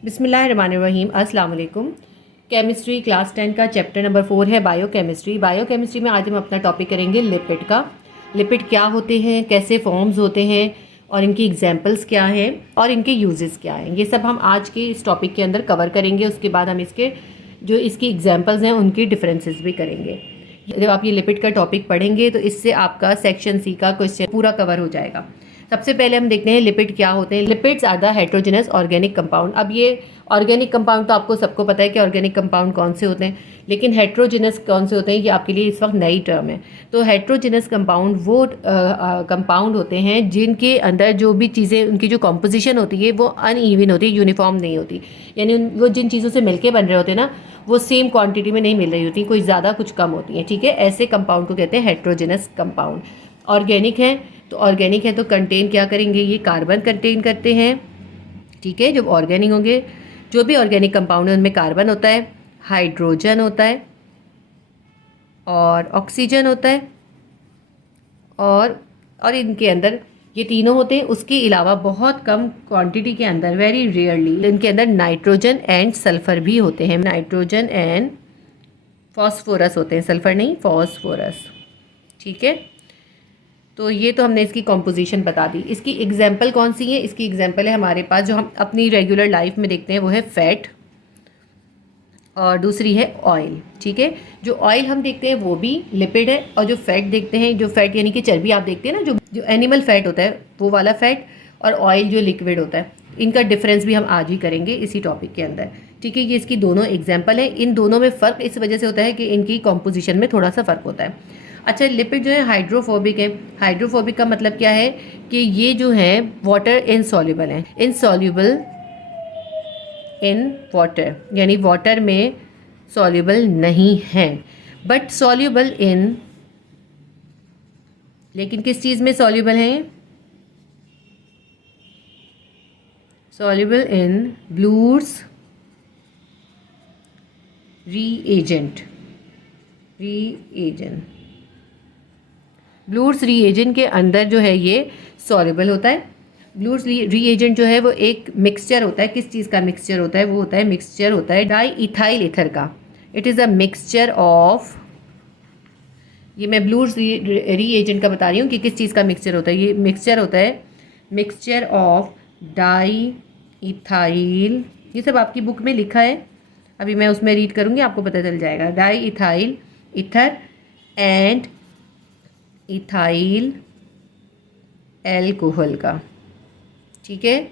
बिस्मिल्लाहिर्रहमानिर्रहीम। अस्सलाम वालेकुम। केमिस्ट्री क्लास 10 का चैप्टर नंबर 4 है बायोकेमिस्ट्री। बायोकेमिस्ट्री में आज हम अपना टॉपिक करेंगे लिपिड का। लिपिड क्या होते हैं, कैसे फॉर्म्स होते हैं और इनकी एग्जांपल्स क्या हैं और इनके यूजेस क्या हैं, ये सब हम आज के इस टॉपिक के अंदर कवर करेंगे। उसके बाद हम इसके जो इसकी एग्जांपल्स हैं उनकी डिफरेंसेस भी करेंगे। जब आप ये लिपिड का टॉपिक पढ़ेंगे तो इससे आपका सेक्शन सी का क्वेश्चन पूरा कवर हो जाएगा। सबसे पहले हम देखते हैं लिपिड क्या होते हैं। Lipids are the heterogeneous organic compound. अब ये ऑर्गेनिक कंपाउंड तो आपको सबको पता है कि ऑर्गेनिक कंपाउंड कौन से होते हैं, लेकिन हेट्रोजेनस कौन से होते हैं ये आपके लिए इस वक्त नई टर्म है। तो हेट्रोजेनस कंपाउंड वो कंपाउंड होते हैं जिनके अंदर जो भी चीज़ें उनकी जो कॉम्पोजिशन होती है वो अनइवन होती है, यूनिफॉर्म नहीं होती। यानी वो जिन चीज़ों से मिलके बन रहे होते हैं ना वो सेम क्वांटिटी में नहीं मिल रही होती, कुछ ज़्यादा कुछ कम होती हैं। ठीक है, ऐसे कंपाउंड को कहते हैं हेट्रोजेनस कंपाउंड। ऑर्गेनिक है तो ऑर्गेनिक है तो कंटेन क्या करेंगे, ये कार्बन कंटेन करते हैं। ठीक है, जब ऑर्गेनिक होंगे जो भी ऑर्गेनिक कंपाउंड है उनमें कार्बन होता है, हाइड्रोजन होता है और ऑक्सीजन होता है और इनके अंदर ये तीनों होते हैं। उसके अलावा बहुत कम क्वांटिटी के अंदर, वेरी रेयरली, इनके अंदर नाइट्रोजन एंड सल्फर भी होते हैं। नाइट्रोजन एंड फॉस्फोरस होते हैं, सल्फर नहीं, फॉस्फोरस। ठीक है, तो ये तो हमने इसकी कॉम्पोजिशन बता दी। इसकी एग्जाम्पल कौन सी है, इसकी एग्जाम्पल है हमारे पास जो हम अपनी रेगुलर लाइफ में देखते हैं वो है फैट और दूसरी है ऑयल। ठीक है, जो ऑयल हम देखते हैं वो भी लिपिड है और जो फैट देखते हैं, जो फैट यानी कि चर्बी आप देखते हैं ना, जो एनिमल फैट होता है वो वाला फैट, और ऑयल जो लिक्विड होता है, इनका डिफरेंस भी हम आज ही करेंगे इसी टॉपिक के अंदर। ठीक है, ये इसकी दोनों एग्जाम्पल है। इन दोनों में फ़र्क इस वजह से होता है कि इनकी कॉम्पोजिशन में थोड़ा सा फ़र्क होता है। अच्छा, लिपिड जो है हाइड्रोफोबिक है। हाइड्रोफोबिक का मतलब क्या है कि ये जो है वाटर इनसॉल्युबल हैं, इनसॉल्युबल इन वाटर, यानी वाटर में सॉल्युबल नहीं है, बट सॉल्युबल इन, लेकिन किस चीज़ में सॉल्युबल हैं, soluble in Bloor's reagent. ब्लूर्स reagent के अंदर जो है ये सॉल्युबल होता है। ब्लूर्स रीएजेंट जो है वो एक मिक्सचर होता है। किस चीज़ का मिक्सचर होता है, वो होता है मिक्सचर होता है डाई इथाइल ईथर का। It is a mixture of, ये मैं ब्लूर्स रीएजेंट का बता रही हूँ कि किस चीज़ का मिक्सचर होता है। ये मिक्सचर होता है मिक्सचर ऑफ डाई इथाइल, ये सब आपकी बुक में लिखा है, अभी मैं उसमें रीड करूँगी आपको पता चल जाएगा। Di ethyl ether and ethyl alcohol का। ठीक है,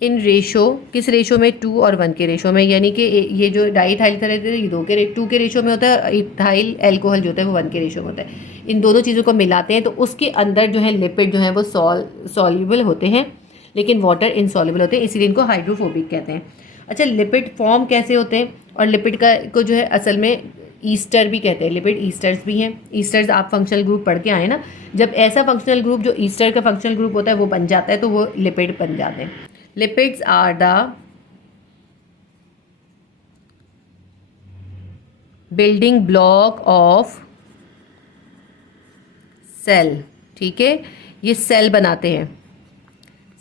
इन रेशो, किस रेशो में, 2 और 1 के रेशो में, यानी कि ये जो डाई इथाइल ईथर है ये 2 के रेशो में होता है, इथाइल एल्कोहल जो होता है वो 1 के रेशो में होता है। इन दोनों चीज़ों को मिलाते हैं तो उसके अंदर जो है लिपिड जो है वो सॉल्युबल होते हैं, लेकिन वाटर इनसॉल्युबल होते हैं, इसीलिए इनको हाइड्रोफोबिक कहते हैं। अच्छा, लिपिड फॉर्म कैसे होते हैं, और लिपिड का को जो है असल में ईस्टर भी कहते हैं। लिपिड ईस्टर्स भी हैं। ईस्टर्स आप फंक्शनल ग्रुप पढ़ के आए ना, जब ऐसा फंक्शनल ग्रुप जो ईस्टर का फंक्शनल ग्रुप होता है वो बन जाता है तो वो लिपिड बन जाते हैं। Lipids are the building block of cell. ठीक है, ये सेल बनाते हैं,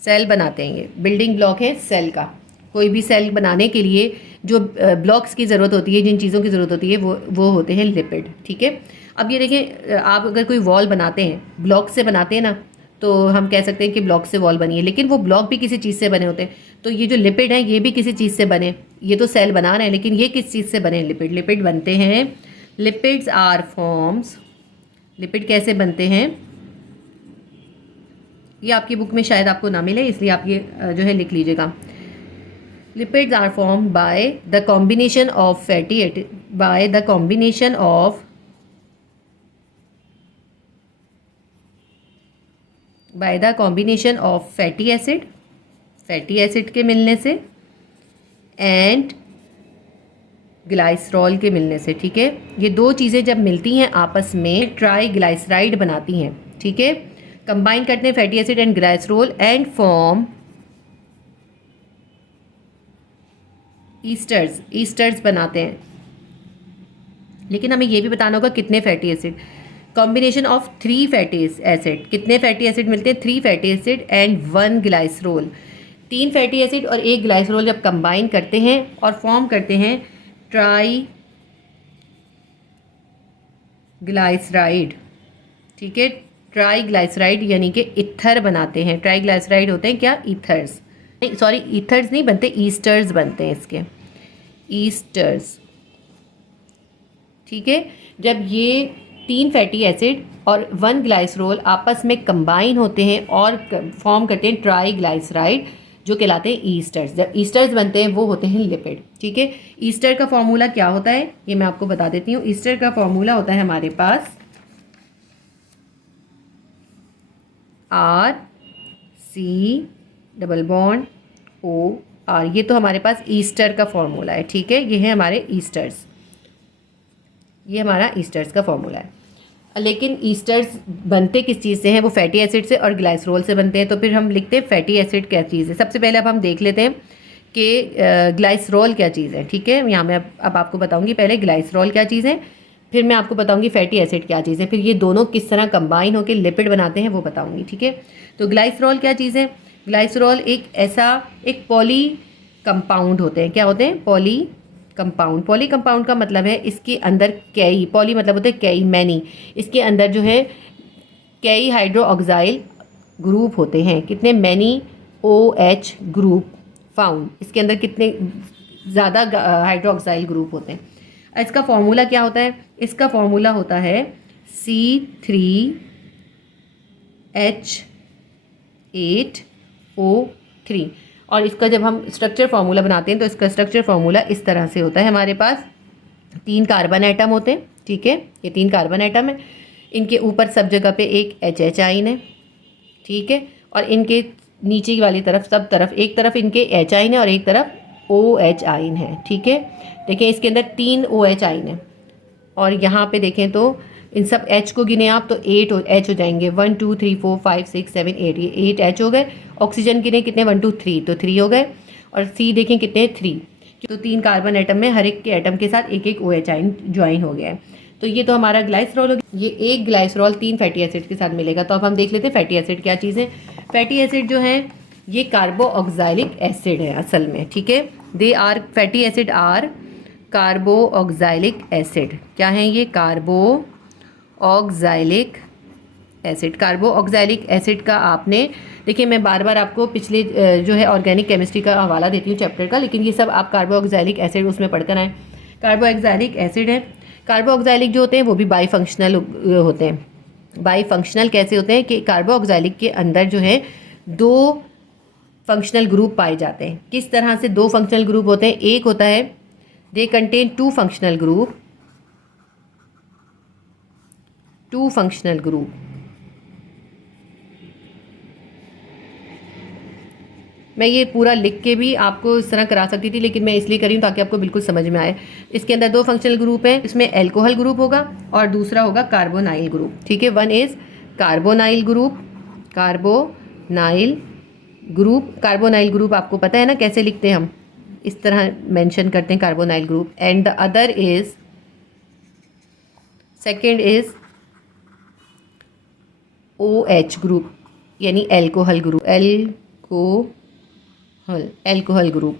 सेल बनाते हैं, ये बिल्डिंग ब्लॉक है सेल का। कोई भी सेल बनाने के लिए जो ब्लॉक्स की ज़रूरत होती है, जिन चीज़ों की ज़रूरत होती है वो होते हैं लिपिड। ठीक है, अब ये देखें, आप अगर कोई वॉल बनाते हैं, ब्लॉक से बनाते हैं ना, तो हम कह सकते हैं कि ब्लॉक से वॉल बनी है, लेकिन वो ब्लॉक भी किसी चीज़ से बने होते हैं। तो ये जो लिपिड हैं ये भी किसी चीज़ से बने, ये तो सेल बना रहे हैं लेकिन ये किस चीज़ से बने, लिपिड बनते हैं। लिपिड्स आर फॉर्म्स, लिपिड कैसे बनते हैं ये आपकी बुक में शायद आपको ना मिले, इसलिए आप ये जो है लिख लीजिएगा। Lipids are form by the combination of fatty acid, by the combination of fatty acid के मिलने से एंड ग्लाइसरॉल के मिलने से। ठीक है, ये दो चीज़ें जब मिलती हैं आपस में ट्राईग्लाइसराइड बनाती हैं। ठीक है, कंबाइन करते हैं fatty acid and glycerol and form esters बनाते हैं। लेकिन हमें ये भी बताना होगा कितने fatty acid, combination of 3 fatty acid, कितने फैटी एसिड मिलते हैं, 3 fatty acid and 1 glycerol. 3 fatty acid और एक ग्लाइसरॉल जब कंबाइन करते हैं और फॉर्म करते हैं ट्राई ग्लाइसराइड, ठीक है, ट्राई ग्लाइसराइड यानी कि ईथर बनाते हैं। ट्राई ग्लाइसराइड होते हैं क्या, ईथर्स, सॉरी ईथर्स नहीं बनते, ईस्टर्स बनते हैं इसके, ईस्टर्स, ठीक है। जब ये 3 फैटी एसिड और 1 ग्लाइसरॉल आपस में कंबाइन होते हैं और फॉर्म करते हैं ट्राई ग्लाइसराइड जो कहलाते हैं ईस्टर्स। जब ईस्टर्स बनते हैं वो होते हैं लिपिड, ठीक है। ईस्टर का फॉर्मूला क्या होता है ये मैं आपको बता देती हूँ। ईस्टर का फॉर्मूला होता है हमारे पास R C double bond O R, ये तो हमारे पास ईस्टर का फॉर्मूला है, ठीक है। ये है हमारे ईस्टर्स, ये हमारा ईस्टर्स का फॉर्मूला है। लेकिन ईस्टर्स बनते किस चीज़ से हैं, वो फैटी एसिड से और ग्लाइसरॉल से बनते हैं। तो फिर हम लिखते हैं फैटी एसिड क्या चीज़ है। सबसे पहले अब हम देख लेते हैं कि ग्लाइसरॉल क्या चीज़ है, ठीक है। यहाँ मैं अब आपको बताऊँगी पहले ग्लाइसरॉल क्या चीज़ है, फिर मैं आपको बताऊँगी फैटी एसिड क्या चीज़ है, फिर ये दोनों किस तरह कंबाइन होकर लिपिड बनाते हैं वो बताऊँगी, ठीक है। तो ग्लाइसरॉल क्या चीज़ है, ग्लाइसरॉल एक ऐसा एक पॉली कंपाउंड होते हैं, क्या होते हैं, पॉली कंपाउंड। पॉली कंपाउंड का मतलब है इसके अंदर कई, पॉली मतलब होते हैं कई, मैनी, इसके अंदर जो है कई हाइड्रोक्साइल ग्रुप होते हैं। कितने, मैनी OH ग्रुप फाउंड, इसके अंदर कितने ज़्यादा हाइड्रोक्साइल ग्रुप होते हैं। इसका फॉर्मूला क्या होता है, इसका फॉर्मूला होता है C3H8O3। और इसका जब हम स्ट्रक्चर फार्मूला बनाते हैं तो इसका स्ट्रक्चर फार्मूला इस तरह से होता है। हमारे पास 3 कार्बन एटम होते हैं, ठीक है, ये 3 कार्बन एटम है। इनके ऊपर सब जगह पे एक HH आइन है, ठीक है, और इनके नीचे वाली तरफ सब तरफ, एक तरफ इनके H आइन है और एक तरफ OH आइन है, ठीक है। देखें इसके अंदर 3 OH आइन है और यहाँ पे देखें तो इन सब H को गिने आप तो 8 H हो जाएंगे, 1 2 3 4 5 6 7 8, ये 8 H हो गए। ऑक्सीजन गिने कितने, 1 2 3, तो 3 हो गए। और C देखें कितने, 3। तो 3 कार्बन एटम में हर एक के एटम के साथ एक एक OH आइन ज्वाइन हो गया है। तो ये तो हमारा ग्लाइसरॉल हो गया। ये एक ग्लाइसरॉल 3 फैटी एसिड के साथ मिलेगा। तो अब हम देख लेते हैं फैटी एसिड क्या चीज़ है। फैटी एसिड जो है ये कार्बोऑक्जाइलिक एसिड है असल में, ठीक है। They are, fatty acid are carboxylic acid. क्या है ये, कार्बोऑक्जाइलिक एसिड। कार्बोऑक्जाइलिक एसिड का आपने देखिए, मैं बार बार आपको पिछले जो है ऑर्गेनिक केमिस्ट्री का हवाला देती हूँ चैप्टर का, लेकिन ये सब आप कार्बोऑक्जाइलिक एसिड उसमें पढ़कर आए। कार्बोऑक्जाइलिक एसिड है। कार्बोऑक्जाइलिक जो होते हैं वो भी बाई फंक्शनल होते हैं। बाई फंक्शनल कैसे होते हैं कि कार्बोऑक्जाइलिक के अंदर जो है 2 फंक्शनल ग्रुप पाए जाते हैं। किस तरह से 2 फंक्शनल ग्रुप होते हैं, एक होता है they contain 2 functional group, 2 functional group. मैं ये पूरा लिख के भी आपको इस तरह करा सकती थी, लेकिन मैं इसलिए करी हूँ ताकि आपको बिल्कुल समझ में आए। इसके अंदर 2 फंक्शनल ग्रुप हैं, इसमें एल्कोहल ग्रुप होगा और दूसरा होगा कार्बोनाइल ग्रुप, ठीक है। One is carbonyl group, carbonyl group. Carbonyl group आपको पता है ना कैसे लिखते हैं, हम इस तरह मेंशन करते हैं carbonyl group. And the other is, second is OH group यानी एल्कोहल ग्रुप, एल्कोहल ग्रुप,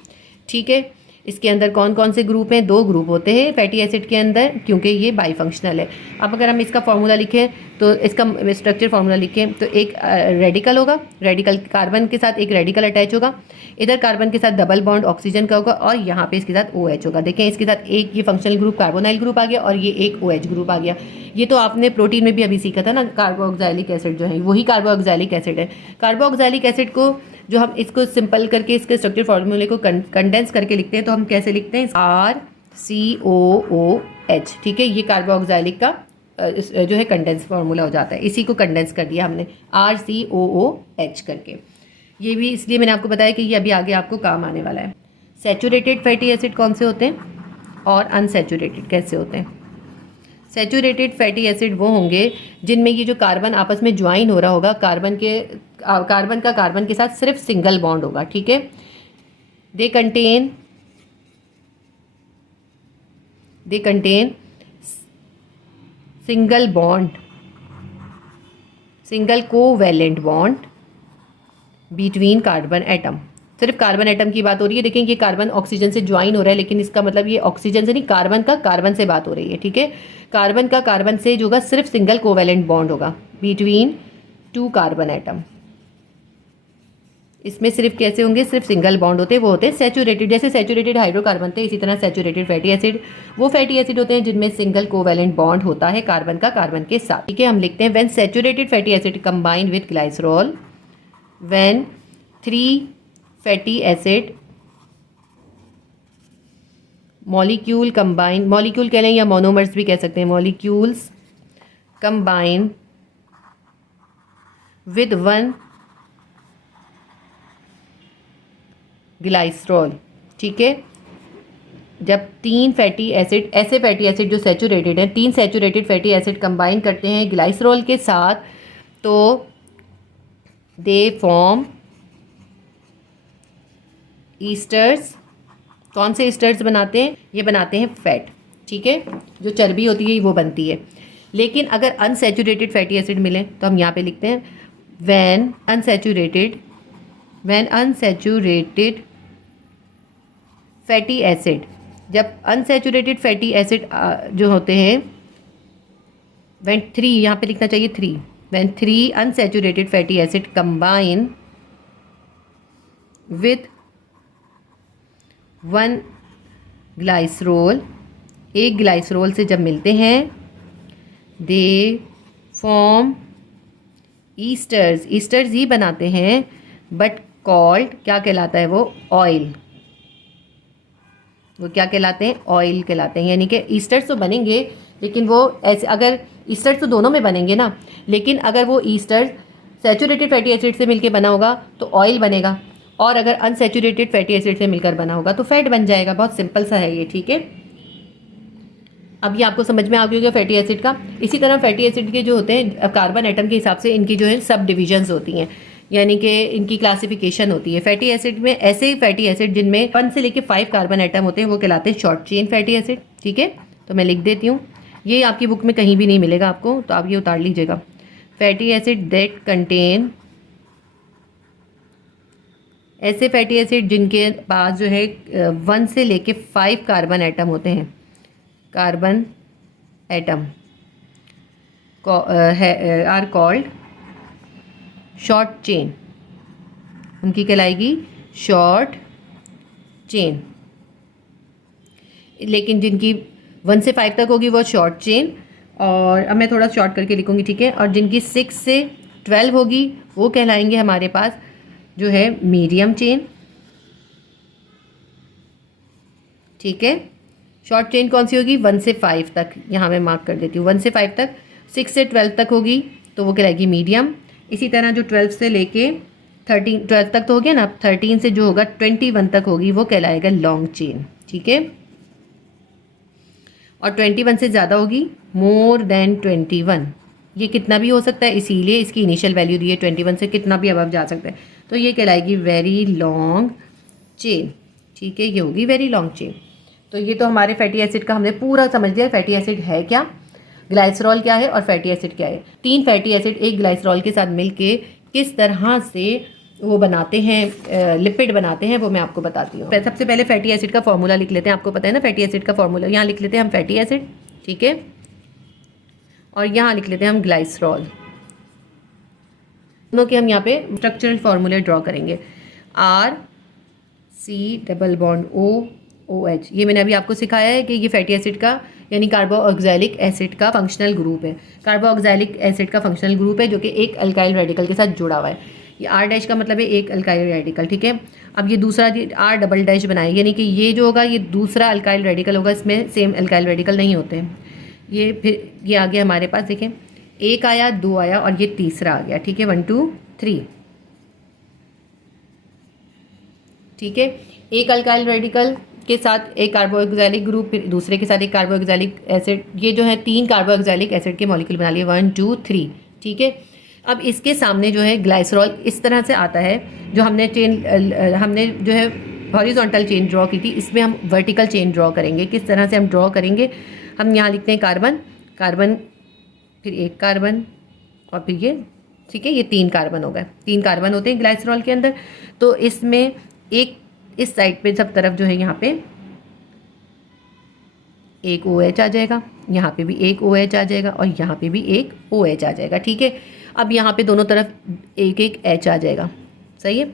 ठीक है। इसके अंदर कौन कौन से ग्रुप हैं, 2 ग्रुप होते हैं फैटी एसिड के अंदर, क्योंकि ये बाई फंक्शनल है। अब अगर हम इसका फॉर्मूला लिखें तो इसका स्ट्रक्चर फार्मूला लिखें तो एक रेडिकल होगा, रेडिकल कार्बन के साथ एक रेडिकल अटैच होगा, इधर कार्बन के साथ डबल बॉन्ड ऑक्सीजन का होगा और यहाँ पे इसके साथ OH होगा। देखें इसके साथ एक ये फंक्शनल ग्रुप कार्बोनाइल ग्रुप आ गया और ये एक OH ग्रुप आ गया। ये तो आपने प्रोटीन में भी अभी सीखा था ना, कार्बोऑक्जाइलिक एसिड जो है वही कार्बोऑक्जाइलिक एसिड है। कार्बोऑक्जाइलिक एसिड को जो हम इसको सिंपल करके इसके स्ट्रक्चर फार्मूले को कंडेंस करके लिखते हैं तो हम कैसे लिखते हैं, RCOOH, ठीक है। ये कार्बोऑक्जाइलिक का जो है कंडेंस फार्मूला हो जाता है, इसी को कंडेंस कर दिया हमने RCOOH करके। ये भी इसलिए मैंने आपको बताया कि ये अभी आगे आपको काम आने वाला है। सैचुरेटेड फैटी एसिड कौन से होते हैं और अनसैचुरेटेड कैसे होते हैं। सैचुरेटेड फैटी एसिड वो होंगे जिनमें ये जो कार्बन आपस में ज्वाइन हो रहा होगा, कार्बन का कार्बन के साथ सिर्फ सिंगल बॉन्ड होगा, ठीक है। They contain single bond, single covalent bond between carbon atom, सिर्फ कार्बन एटम की बात हो रही है। देखें ये कार्बन ऑक्सीजन से ज्वाइन हो रहा है, लेकिन इसका मतलब ये ऑक्सीजन से नहीं, कार्बन का कार्बन से बात हो रही है, ठीक है। कार्बन का कार्बन से जो होगा सिर्फ सिंगल कोवेलेंट बॉन्ड होगा बिटवीन टू कार्बन एटम। इसमें सिर्फ कैसे होंगे, सिर्फ सिंगल बॉन्ड होते हैं, वो होते हैं सैचुरेटेड। जैसे सैचुरेटेड हाइड्रोकार्बन थे, इसी तरह सैचुरेटेड फैटी एसिड वो फैटी एसिड होते हैं जिनमें सिंगल कोवेलेंट बॉन्ड होता है कार्बन का कार्बन के साथ, ठीक है। हम लिखते हैं when saturated fatty acid combine with glycerol, when 3 fatty acid molecule combine, molecule कह लें या मोनोमर्स भी कह सकते हैं, मॉलिक्यूल्स कंबाइन विद 1 ग्लाइसरॉल, ठीक है। जब 3 फैटी एसिड, ऐसे फैटी एसिड जो सैचुरेटेड हैं, 3 सैचुरेटेड फैटी एसिड कंबाइन करते हैं ग्लाइसरॉल के साथ, तो दे फॉर्म ईस्टर्स। कौन से ईस्टर्स बनाते हैं, ये बनाते हैं फैट, ठीक है। जो चर्बी होती है वो बनती है। लेकिन अगर अनसैचुरेटेड फैटी एसिड मिले तो हम यहाँ पे लिखते हैं व्हेन अनसैचुरेटेड फैटी एसिड, जब अनसैचुरेटेड फैटी एसिड जो होते हैं, व्हेन 3, यहाँ पे लिखना चाहिए 3, when 3 unsaturated fatty acid combine with 1 glycerol, एक ग्लाइसरोल से जब मिलते हैं, दे फॉर्म ईस्टर्स, ईस्टर्स ही बनाते हैं, बट कॉल्ड, क्या कहलाता है वो, ऑयल। वो क्या कहलाते हैं, ऑयल कहलाते हैं। यानी कि ईस्टर्स तो बनेंगे, लेकिन वो ऐसे, अगर ईस्टर्स तो दोनों में बनेंगे ना, लेकिन अगर वो ईस्टर्स सैचुरेटेड फैटी एसिड से मिलकर बना होगा तो ऑयल बनेगा, और अगर अनसैचुरेटेड फैटी एसिड से मिलकर बना होगा तो फैट बन जाएगा। बहुत सिंपल सा है ये, ठीक है। अब ये आपको समझ में आ गया होगा फैटी एसिड का। इसी तरह फैटी एसिड के जो होते हैं कार्बन एटम के हिसाब से इनकी जो है सब डिविजन्स होती हैं, यानी कि इनकी क्लासिफिकेशन होती है। फैटी एसिड में ऐसे फैटी एसिड जिनमें 1 से लेकर 5 कार्बन एटम होते हैं वो कहलाते हैं शॉर्ट चेन फैटी एसिड, ठीक है। तो मैं लिख देती हूँ, ये आपकी बुक में कहीं भी नहीं मिलेगा आपको, तो आप ये उतार लीजिएगा। फैटी एसिड दैट कंटेन, ऐसे फैटी एसिड जिनके पास जो है 1 से लेके 5 कार्बन एटम होते हैं, carbon atom are called short chain, उनकी कहलाएगी शॉर्ट चेन। लेकिन जिनकी 1 से 5 तक होगी वो शॉर्ट चेन, और अब मैं थोड़ा शॉर्ट करके लिखूंगी, ठीक है। और जिनकी 6 से 12 होगी वो कहलाएंगे हमारे पास जो है मीडियम चेन, ठीक है। शॉर्ट चेन कौन सी होगी, 1 से 5 तक, यहाँ मैं मार्क कर देती हूँ 1 से 5 तक। 6 से 12 तक होगी तो वो कहलाएगी मीडियम। इसी तरह जो 12 से लेके 12 तक तो हो गया ना, 13 से जो होगा 21 तक होगी वो कहलाएगा लॉन्ग चेन, ठीक है। और 21 से ज़्यादा होगी, मोर देन 21, ये कितना भी हो सकता है, इसीलिए इसकी इनिशियल वैल्यू दी है 21 से कितना भी अबव जा सकता है, तो ये कहलाएगी वेरी लॉन्ग चेन, ठीक है। ये होगी वेरी लॉन्ग चेन। तो ये तो हमारे फैटी एसिड का हमने पूरा समझ लिया, फैटी एसिड है क्या, ग्लाइसरॉल क्या है और फैटी एसिड क्या है। 3 फैटी एसिड एक ग्लाइसरॉल के साथ मिलके किस तरह से वो बनाते हैं, लिपिड बनाते हैं, वो मैं आपको बताती हूँ। सबसे पहले फैटी एसिड का फॉर्मूला लिख लेते हैं, आपको पता है ना फैटी एसिड का फॉर्मूला, यहाँ लिख लेते हैं हम फैटी एसिड, ठीक है। और यहाँ लिख लेते हैं हम ग्लाइसरॉल, दोनों के हम यहाँ पे स्ट्रक्चरल फॉर्मूले ड्रॉ करेंगे। RC≡OH, ये मैंने अभी आपको सिखाया है कि ये फैटी एसिड का यानी कार्बोऑक्सैलिक एसिड का फंक्शनल ग्रुप है। कार्बोऑक्सैलिक एसिड का फंक्शनल ग्रुप है जो कि एक अल्काइल रेडिकल के साथ जुड़ा हुआ है। ये R' का मतलब है एक अल्काइल रेडिकल, ठीक है। अब ये दूसरा R" बनाए, यानी कि ये जो होगा ये दूसरा अल्काइल रेडिकल होगा, इसमें सेम अल्काइल रेडिकल नहीं होते हैं। ये फिर ये आ गया हमारे पास, देखें 1 आया, 2 आया और ये तीसरा आ गया, ठीक है, 1 2 3, ठीक है। एक अल्काइल रेडिकल के साथ एक कार्बोऑक्सैलिक ग्रुप, फिर दूसरे के साथ एक कार्बोऑक्सैलिक एसिड, ये जो है 3 कार्बोऑक्सैलिक एसिड के मॉलिक्यूल बना लिए 1 2 3, ठीक है। अब इसके सामने जो है ग्लाइसरॉल इस तरह से आता है, जो हमने जो है हॉरिजॉन्टल चेन ड्रॉ की थी, इसमें हम वर्टिकल चेन ड्रॉ करेंगे। किस तरह से हम ड्रॉ करेंगे, हम यहाँ लिखते हैं कार्बन, कार्बन फिर एक कार्बन और फिर ये, ठीक है, ये 3 कार्बन हो गए, 3 कार्बन होते हैं ग्लाइसरॉल के अंदर। तो इसमें एक इस साइड पे सब तरफ जो है यहाँ पे एक OH आ जाएगा, यहाँ पे भी एक OH आ जाएगा और यहाँ पे भी एक OH आ जाएगा। ठीक है, अब यहाँ पे दोनों तरफ एक एक H आ जाएगा। सही है,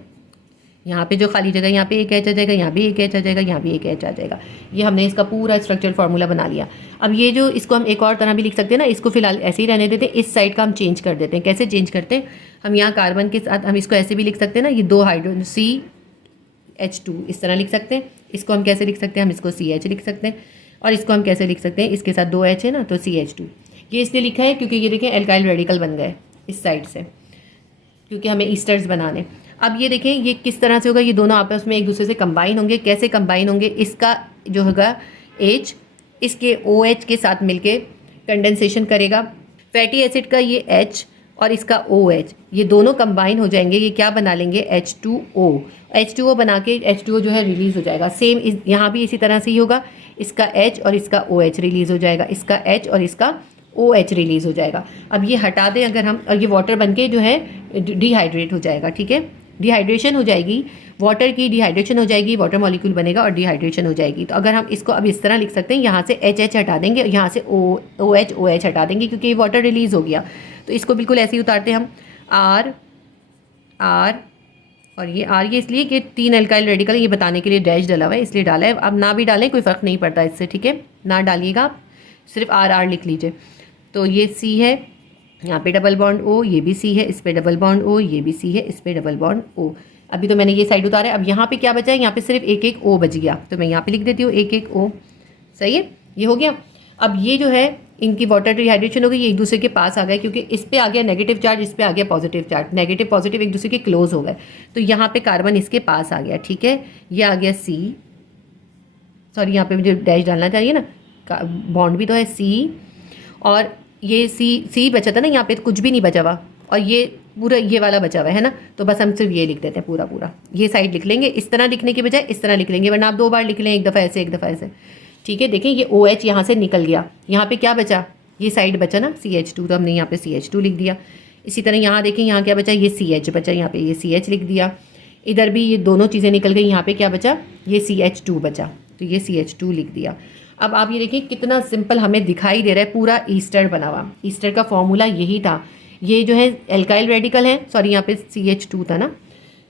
यहाँ पे जो खाली जगह यहाँ पे एक H आ जाएगा, यहाँ भी एक H आ जाएगा, यहाँ भी एक H आ जाएगा। ये हमने इसका पूरा स्ट्रक्चर फार्मूला बना लिया। अब ये जो इसको हम एक और तरह भी लिख सकते हैं ना, इसको फिलहाल ऐसे ही रहने देते हैं। इस साइड का हम चेंज कर देते हैं। कैसे चेंज करते हैं, हम यहाँ कार्बन के साथ हम इसको ऐसे भी लिख सकते हैं ना, ये 2 हाइड्रोजन CH2 इस तरह लिख सकते हैं। इसको हम कैसे लिख सकते हैं, हम इसको CH लिख सकते हैं। और इसको हम कैसे लिख सकते हैं, इसके साथ 2 H है ना, तो CH2। ये इसलिए लिखा है क्योंकि ये देखें एल्काइल रेडिकल बन गए इस साइड से, क्योंकि हमें ईस्टर्स बनाने। अब ये देखें ये किस तरह से होगा, ये दोनों आपस में एक दूसरे से कंबाइन होंगे। कैसे कंबाइन होंगे, इसका जो होगा H इसके OH के साथ मिलके कंडेंसेशन करेगा। फैटी एसिड का ये H और इसका OH ये दोनों कंबाइन हो जाएंगे। ये क्या बना लेंगे, H2O बना के H2O जो है रिलीज़ हो जाएगा। सेम यहाँ भी इसी तरह से ही होगा, इसका H और इसका OH रिलीज़ हो जाएगा, इसका H और इसका OH रिलीज़ हो जाएगा। अब ये हटा दें अगर हम, और ये वाटर बनके जो है डिहाइड्रेट हो जाएगा। ठीक है, डिहाइड्रेशन हो जाएगी, वाटर की डिहाइड्रेशन हो जाएगी, वाटर मॉलिक्यूल बनेगा और डिहाइड्रेशन हो जाएगी। तो अगर हम इसको अब इस तरह लिख सकते हैं, यहाँ से HH हटा देंगे, यहाँ से OH हटा देंगे क्योंकि ये वाटर रिलीज़ हो गया। तो इसको बिल्कुल ऐसे ही उतारते हैं हम, R और ये R, ये इसलिए कि 3 एल्काइल रेडिकल ये बताने के लिए डैश डला हुआ है, इसलिए डाला है। अब ना भी डालें कोई फ़र्क नहीं पड़ता इससे। ठीक है, ना डालिएगा आप, सिर्फ R लिख लीजिए। तो ये C है, यहाँ पे डबल बॉन्ड O, ये भी C है, इस पे डबल बॉन्ड O, ये भी C है, इस पे डबल बॉन्ड O। अभी तो मैंने ये साइड उतारा है। अब यहाँ पे क्या बचा है, यहाँ पे सिर्फ एक एक O बच गया, तो मैं यहाँ पे लिख देती हूँ एक एक O। सही है, ये हो गया। अब ये जो है इनकी वाटर डिहाइड्रेशन हो गई, ये एक दूसरे के पास आ गए क्योंकि इस पे आ गया नेगेटिव चार्ज, इस पे आ गया पॉजिटिव चार्ज। नेगेटिव पॉजिटिव एक दूसरे के क्लोज हो गए, तो यहाँ पे कार्बन इसके पास आ गया। ठीक है, ये आ गया C, सॉरी यहाँ पे मुझे डैश डालना चाहिए ना, बॉन्ड भी तो है C, और ये C बचा था ना, यहाँ पे तो कुछ भी नहीं बचा हुआ, और ये पूरा ये वाला बचा हुआ है ना, तो बस हम सिर्फ ये लिख देते हैं पूरा ये साइड लिख लेंगे। इस तरह लिखने के बजाय इस तरह लिख लेंगे, वरना आप 2 बार लिख लें, एक दफ़ा ऐसे एक दफ़ा ऐसे। ठीक है, देखें ये OH यहाँ से निकल गया, यहाँ पे क्या बचा, ये साइड बचा ना CH2, तो हमने यहाँ पे CH2 लिख दिया। इसी तरह यहाँ देखें, यहाँ क्या बचा, ये CH बचा, यहाँ पे ये CH लिख दिया। इधर भी ये दोनों चीज़ें निकल गई, यहाँ पे क्या बचा, ये CH2 बचा, तो ये CH2 लिख दिया। अब आप ये देखिए कितना सिंपल हमें दिखाई दे रहा है, पूरा ईस्टर बना हुआ। ईस्टर का फॉर्मूला यही था। ये जो है एल्काइल रेडिकल है, सॉरी यहाँ पे CH2 था ना,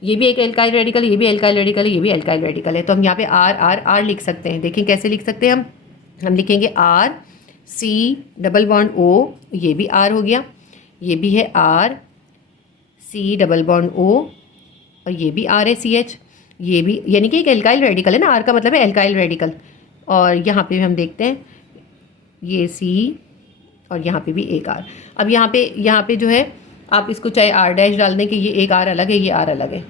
ये भी एक एल्काइल रेडिकल, ये भी एल्काइल रेडिकल है, ये भी एल्काइल रेडिकल है। तो हम यहाँ पे R लिख सकते हैं। देखें कैसे लिख सकते हैं हम लिखेंगे R C double bond O, ये भी R हो गया, ये भी है R C double bond O, और ये भी R है CH, ये भी, यानी कि एक एल्काइल रेडिकल है ना, R का मतलब है एल्काइल रेडिकल। और यहाँ पे हम देखते हैं ये C, और यहाँ पे भी एक R। अब यहाँ पे जो है आप इसको चाहे R डैश डाल दें कि ये एक R अलग है, ये R अलग है,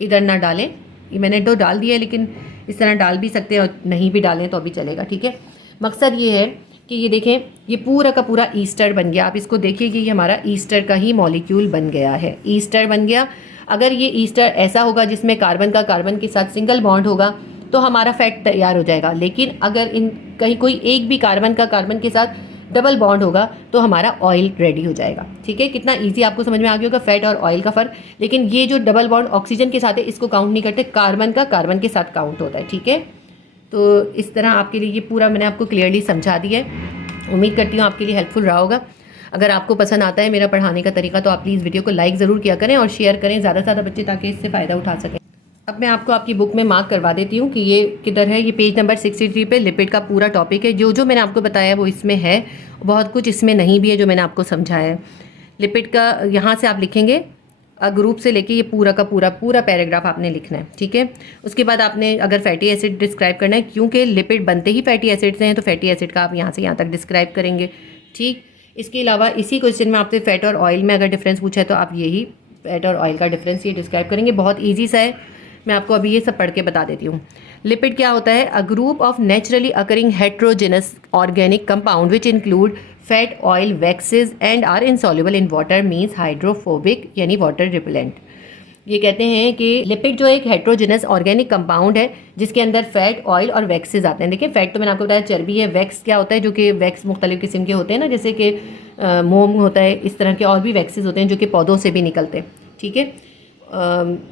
इधर ना डालें। ये मैंने तो डाल दिया है, लेकिन इस तरह डाल भी सकते हैं और नहीं भी डालें तो भी चलेगा। ठीक है, मकसद ये है कि ये देखें ये पूरा का पूरा ईस्टर बन गया। आप इसको देखिए कि ये हमारा ईस्टर का ही मॉलिक्यूल बन गया है, ईस्टर बन गया। अगर ये ईस्टर ऐसा होगा जिसमें कार्बन का कार्बन के साथ सिंगल बॉन्ड होगा तो हमारा फैट तैयार हो जाएगा, लेकिन अगर इन कहीं कोई एक भी कार्बन का कार्बन के साथ डबल बॉन्ड होगा तो हमारा ऑयल रेडी हो जाएगा। ठीक है, कितना इजी आपको समझ में आ गया होगा फैट और ऑयल का फ़र्क। लेकिन ये जो डबल बॉन्ड ऑक्सीजन के साथ है इसको काउंट नहीं करते, कार्बन का कार्बन के साथ काउंट होता है। ठीक है, तो इस तरह आपके लिए ये पूरा मैंने आपको क्लियरली समझा दिया है। उम्मीद करती हूँ आपके लिए हेल्पफुल रहा होगा। अगर आपको पसंद आता है मेरा पढ़ाने का तरीका तो आप प्लीज़ वीडियो को लाइक ज़रूर किया करें और शेयर करें ज़्यादा से ज़्यादा बच्चे, ताकि इससे फ़ायदा उठा सकें। अब मैं आपको आपकी बुक में मार्क करवा देती हूँ कि ये किधर है। ये पेज नंबर 63 पे लिपिड का पूरा टॉपिक है। जो मैंने आपको बताया वो इसमें है, बहुत कुछ इसमें नहीं भी है जो मैंने आपको समझाया है। लिपिड का यहाँ से आप लिखेंगे ग्रुप से लेके ये पूरा का पूरा पैराग्राफ आपने लिखना है। ठीक है, उसके बाद आपने अगर फैटी एसिड डिस्क्राइब करना है, क्योंकि लिपिड बनते ही फैटी एसिड से हैं, तो फैटी एसिड का आप यहाँ से यहाँ तक डिस्क्राइब करेंगे। ठीक, इसके अलावा इसी क्वेश्चन में आपसे फैट और ऑयल में अगर डिफरेंस पूछा है तो आप यही फैट और ऑयल का डिफरेंस ये डिस्क्राइब करेंगे। बहुत ईजी सा है, मैं आपको अभी ये सब पढ़ के बता देती हूँ। लिपिड क्या होता है, a group of naturally occurring heterogeneous organic compound which include fat, oil, waxes and are insoluble in water, means hydrophobic यानी वाटर रिपेलेंट। ये कहते हैं कि लिपिड जो एक हेट्रोजेनस ऑर्गेनिक कंपाउंड है जिसके अंदर फैट, ऑयल और वैक्सेस आते हैं। देखिए फैट तो मैंने आपको बताया चर्बी है, वैक्स क्या होता है, जो कि वैक्स मुख्तलिफ किस्म के होते हैं ना, जैसे कि मोम होता है, इस तरह के और भी वैक्सेस होते हैं जो कि पौधों से भी निकलते हैं। ठीक है,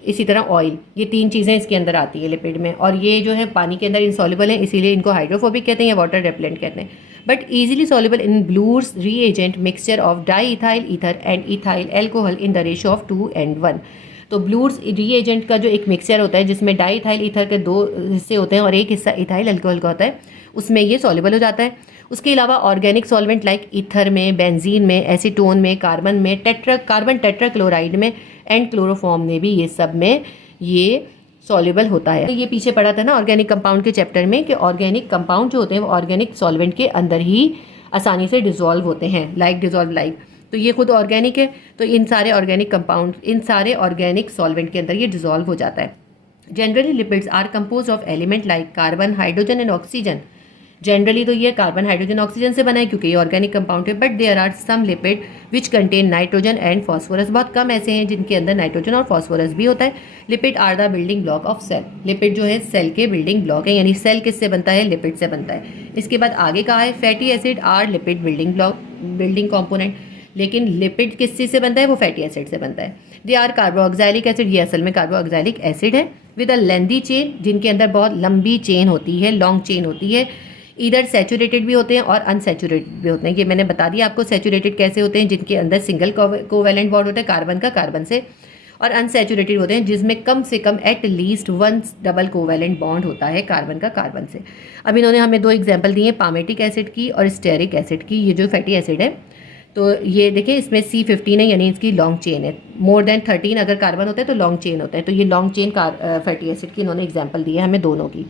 इसी तरह ऑयल, ये 3 चीज़ें इसके अंदर आती है लिपिड में। और ये जो है पानी के अंदर इंसॉल्युबल हैं, इसीलिए इनको हाइड्रोफोबिक कहते हैं या वाटर रेपेलेंट कहते हैं। But easily soluble in Bloor's reagent mixture of diethyl ether and ethyl alcohol in the ratio of 2:1। तो ब्लूर्स रीएजेंट का जो एक मिक्सचर होता है जिसमें डाई इथाइल ईथर के 2 हिस्से होते हैं और एक हिस्सा इथाइल अल्कोहल का होता है, उसमें ये सॉल्युबल हो जाता है। उसके अलावा ऑर्गेनिक सॉल्वेंट लाइक ईथर में, बेंजीन में, एसीटोन में, कार्बन में, कार्बन टेट्राक्लोराइड में एंड क्लोरोफॉर्म में भी, ये सब में ये सॉल्युबल होता है। ये पीछे पढ़ा था ना ऑर्गेनिक कंपाउंड के चैप्टर में कि ऑर्गेनिक कंपाउंड जो होते हैं वो ऑर्गेनिक सॉल्वेंट के अंदर ही आसानी से डिसॉल्व होते हैं, लाइक डिसॉल्व लाइक। तो ये खुद ऑर्गेनिक है, तो इन सारे ऑर्गेनिक कंपाउंड, इन सारे ऑर्गेनिक सॉल्वेंट के अंदर ये डिसॉल्व हो जाता है। Generally lipids are compose of element like carbon, hydrogen and oxygen. Generally तो ये कार्बन, हाइड्रोजन, ऑक्सीजन से बना है क्योंकि ये ऑर्गेनिक कंपाउंड है। But there are some lipid which contain nitrogen and phosphorus. बहुत कम ऐसे हैं जिनके अंदर नाइट्रोजन और फॉस्फोरस भी होता है। Lipid are the building block of cell. Lipid जो है सेल के बिल्डिंग ब्लॉक है, यानी सेल किससे बनता है? लिपिड से बनता है। इसके बाद आगे कहा है fatty acid are lipid building block, building component. लेकिन लिपिड किस चीज़ से बनता है? वो फैटी एसिड से बनता है। दे आर कार्बोक्सिलिक एसिड, ये असल में कार्बोक्सिलिक एसिड है विद अ लेंदी चेन, जिनके अंदर बहुत लंबी चेन होती है, लॉन्ग चेन होती है। इधर सैचुरेटेड भी होते हैं और अनसैचुरेटेड भी होते हैं। ये मैंने बता दिया आपको सैचुरेटेड कैसे होते हैं, जिनके अंदर सिंगल कोवैलेंट बॉन्ड होता है कार्बन का कार्बन से, और अनसैचुरेटेड होते हैं जिसमें कम से कम at least 1 double covalent bond होता है कार्बन का कार्बन से। अब इन्होंने हमें 2 एग्जाम्पल दिए पामेटिक एसिड की और स्टेरिक एसिड की। ये जो फैटी एसिड है तो ये देखें इसमें C15 है, यानी इसकी लॉन्ग चेन है। मोर देन 13 अगर कार्बन होता है तो लॉन्ग चेन होता है। तो ये लॉन्ग चेन फैटी एसिड की इन्होंने एग्जाम्पल दी है हमें दोनों की।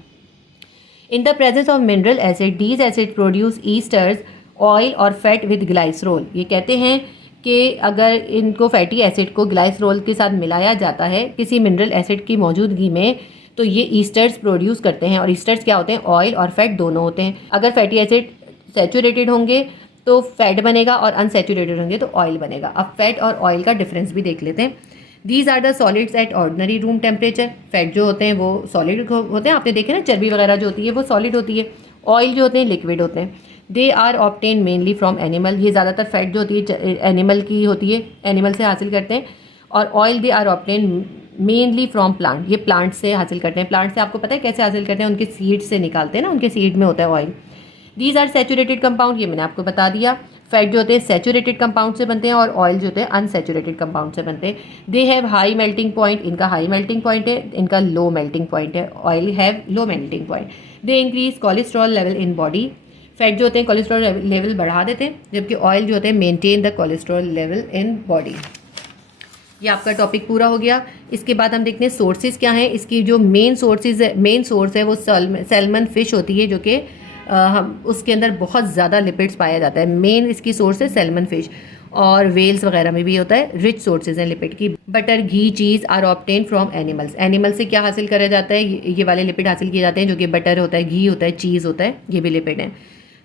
In the presence of mineral acid, these acids produce esters, oil और फैट विद ग्लाइसरोल। ये कहते हैं कि अगर इनको फैटी एसिड को ग्लाइसरोल के साथ मिलाया जाता है किसी मिनरल एसिड की मौजूदगी में, तो ये ईस्टर्स प्रोड्यूस करते हैं। और ईस्टर्स क्या होते हैं? ऑयल और फैट दोनों होते हैं। अगर फैटी एसिड सैचुरेटेड होंगे तो फैट बनेगा और अनसैचुरेटेड होंगे तो ऑयल बनेगा। अब फैट और ऑयल का डिफरेंस भी देख लेते हैं। These are the solids at ordinary room temperature. Fat जो होते हैं वो सॉलिड होते हैं, आपने देखे ना चर्बी वगैरह जो होती है वो सॉलिड होती है। ऑयल जो होते हैं लिक्विड होते हैं। They are obtain mainly from animal. ये ज़्यादातर फैट जो होती है एनिमल की होती है, एनिमल से हासिल करते हैं। और oil they are obtain mainly from plant, ये प्लांट से हासिल करते हैं। प्लांट से आपको पता है कैसे हासिल करते हैं? उनके सीड से निकालते हैं ना, उनके सीड में होता है oil. These are saturated compound, ये मैंने आपको बता दिया। फैट जो होते हैं सैचुरेटेड कंपाउंड से बनते हैं और ऑयल जो होते हैं अनसैचुरेटेड कंपाउंड से बनते हैं। They have high melting point, इनका हाई मेल्टिंग पॉइंट है, इनका लो मेल्टिंग पॉइंट है। Oil have low melting point. They increase cholesterol level in body. Fat जो होते हैं कोलेस्ट्रॉल लेवल बढ़ा देते हैं, जबकि ऑयल जो होते हैं maintain the cholesterol level in body. ये आपका टॉपिक पूरा हो गया। इसके बाद हम देखते हैं सोर्सेज क्या हैं। इसकी जो मेन सोर्स है वो सैल्मन फिश होती है, जो कि हम उसके अंदर बहुत ज़्यादा लिपिड्स पाया जाता है। मेन इसकी सोर्स है सैल्मन फिश, और वेल्स वगैरह में भी होता है। रिच सोर्सेज हैं लिपिड की। Butter, ghee, cheese are obtain from animals. Animal से क्या हासिल करा जाता है? ये वाले लिपिड हासिल किए जाते हैं, जो कि बटर होता है, घी होता है, चीज़ होता है, ये भी लिपिड हैं।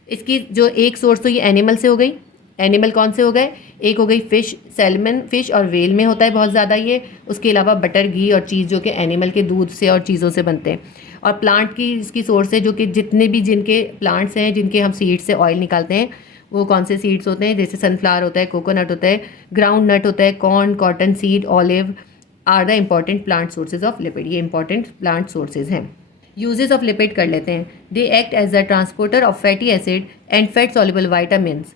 इसकी जो एक सोर्स तो ये एनिमल से हो गई। एनिमल कौन से हो गए? एक हो गई फिश, सैल्मन फिश और वेल में होता है बहुत ज़्यादा ये। उसके अलावा बटर, घी और चीज़ जो कि एनिमल के दूध से और चीज़ों से बनते हैं। और प्लांट की इसकी सोर्स है, जो कि जितने भी जिनके प्लांट्स हैं जिनके हम सीड से ऑयल निकालते हैं, वो कौन से सीड्स होते हैं? जैसे सनफ्लावर होता है, कोकोनट होता है, ग्राउंड नट होता है, corn, cotton seed, olive are the important plant sources of lipid. ये इंपॉर्टेंट प्लांट सोर्सेज हैं। यूजेस ऑफ लिपिड कर लेते हैं। They act as the transporter of fatty acid and fat soluble vitamins,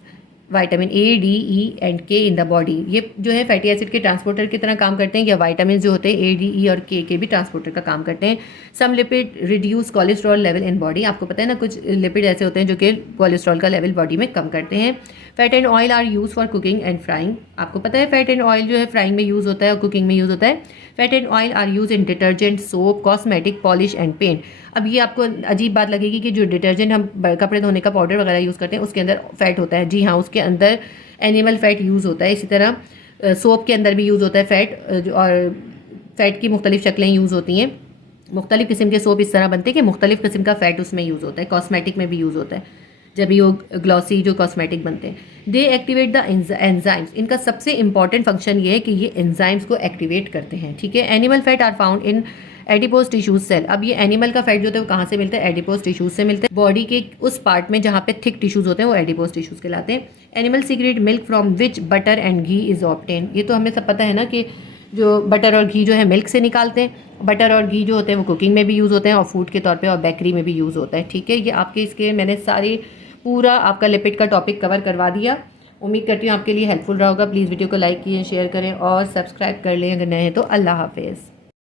vitamin A, D, E and K in the body. ये जो है fatty acid के transporter की तरह काम करते हैं, या विटामिन जो होते हैं ए, डी, ई और के भी ट्रांसपोर्टर का काम करते हैं। Some lipid reduce cholesterol level in body. आपको पता है ना कुछ लिपिड ऐसे होते हैं जो कि कोलेस्ट्रॉल का लेवल बॉडी में कम करते हैं। Fat and oil are use for cooking and frying. आपको पता है फैट एंड ऑयल जो है फ्राइंग में यूज़ होता है और कुकिंग में यूज़ होता है। Fat and oil are use in detergent, soap, cosmetic, polish and paint. अब ये आपको अजीब बात लगेगी कि जो डिटर्जेंट हम कपड़े धोने का पाउडर वगैरह यूज़ करते हैं उसके अंदर फैट होता है। जी हाँ, उसके अंदर एनिमल फैट यूज़ होता है। इसी तरह सोप के अंदर भी यूज़ होता है फैट, और फैट की मुख्तलिफ शक्लें यूज़ होती हैं। मुख्तलिफ किस्म के सोप इस तरह बनते हैं कि मुख्तलिफ किस्म का फैट उसमें यूज़ होता है। कॉस्मेटिक में भी यूज़ होता है, जब ये ग्लॉसी जो कॉस्मेटिक बनते हैं। दे एक्टिवेट द एंजाइम्स। इनका सबसे इंपॉर्टेंट फंक्शन ये है कि ये एंजाइम्स को एक्टिवेट करते हैं। ठीक है। Animal fat are found in adipose tissues cell. अब ये एनिमल का फैट जो होता है वो कहाँ से मिलता है? एडिपोज टिश्यूज से मिलता है। बॉडी के उस पार्ट में जहाँ पे थिक टिश्यूज होते हैं वो एडिपोज टिश्यूज कहलाते हैं। Animal secret milk from which butter and ghee is obtain. ये तो हमें सब पता है ना कि जो बटर और घी जो है मिल्क से निकालते हैं। बटर और घी जो होते हैं वो कुकिंग में भी यूज़ होते हैं और फूड के तौर पे और बेकरी में भी यूज़ होता है। ठीक है, ये आपके इसके मैंने सारे पूरा आपका लिपिड का टॉपिक कवर करवा दिया। उम्मीद करती हूँ आपके लिए हेल्पफुल रहा होगा। प्लीज़ वीडियो को लाइक कीजिए, शेयर करें और सब्सक्राइब कर लें अगर नए हैं तो। अल्लाह हाफिज़।